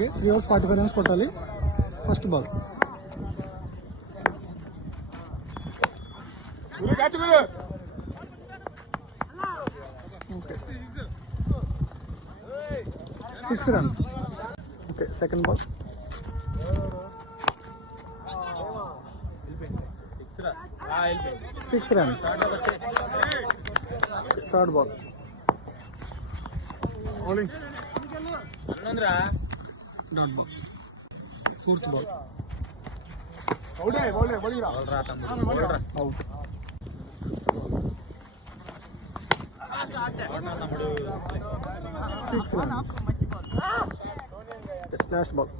Okay 3 overs 45 runs కొట్టాలి. First ball. Okay 6 runs. Okay second ball. 6 runs. Third ball. Dot ball. Fourth ball. Out. 6 runs. Last ball.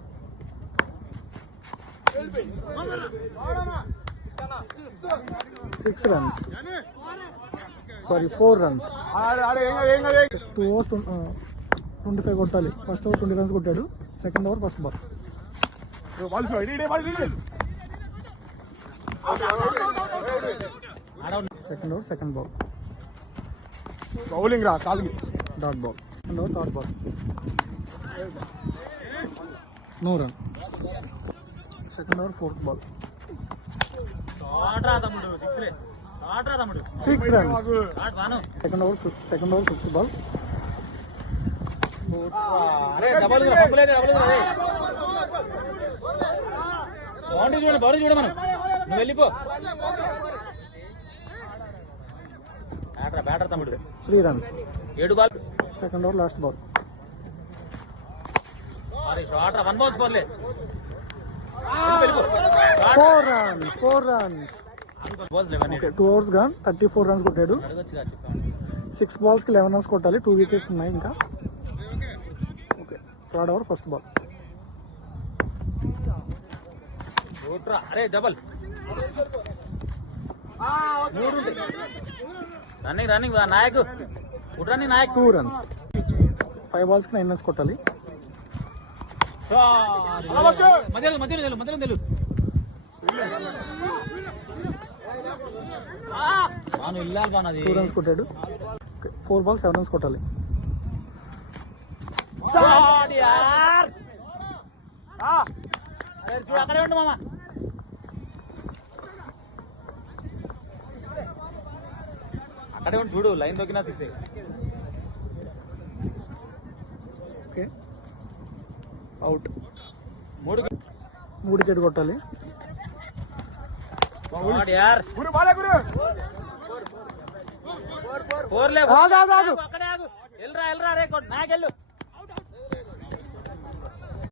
6 runs. Sorry 4 runs. 2 overs 25 కొట్టాలి. First over 20 runs కొట్టాడు. Second over first ball. Second over second ball. Bowling dot ball. Second over third ball. No run. Second over fourth ball. 6 runs. Second over fifth ball. చూడమను నువ్వు వెళ్ళిపో. Batter తమ్ముడు 3 runs. 7 ball. Second over last ball. One ball పోర్లే. 4 runs. Okay 2 overs గా 34 runs కొట్టాడు. 6 balls కి 11 runs కొట్టాలి. 2 wickets ఉన్నాయి ఇంకా. Okay third over first ball. అరే డబల్. రన్నింగ్ నాయకు నాయక్. 2 runs. 5 balls కి 9 runs కొట్టాలి. మధ్యలో తెలు. ఇల్లాలి బాగున్నది. 2 runs కొట్టాడు. 4 balls 7 runs కొట్టాలి. అక్కడే ఉండు మామ. అక్కడే ఉండి చూడు. లైన్ దొక్కినా 6. Okay out. 3 వికెట్ కొట్టాలి. వెళ్ళరా రే నాకెళ్ళు.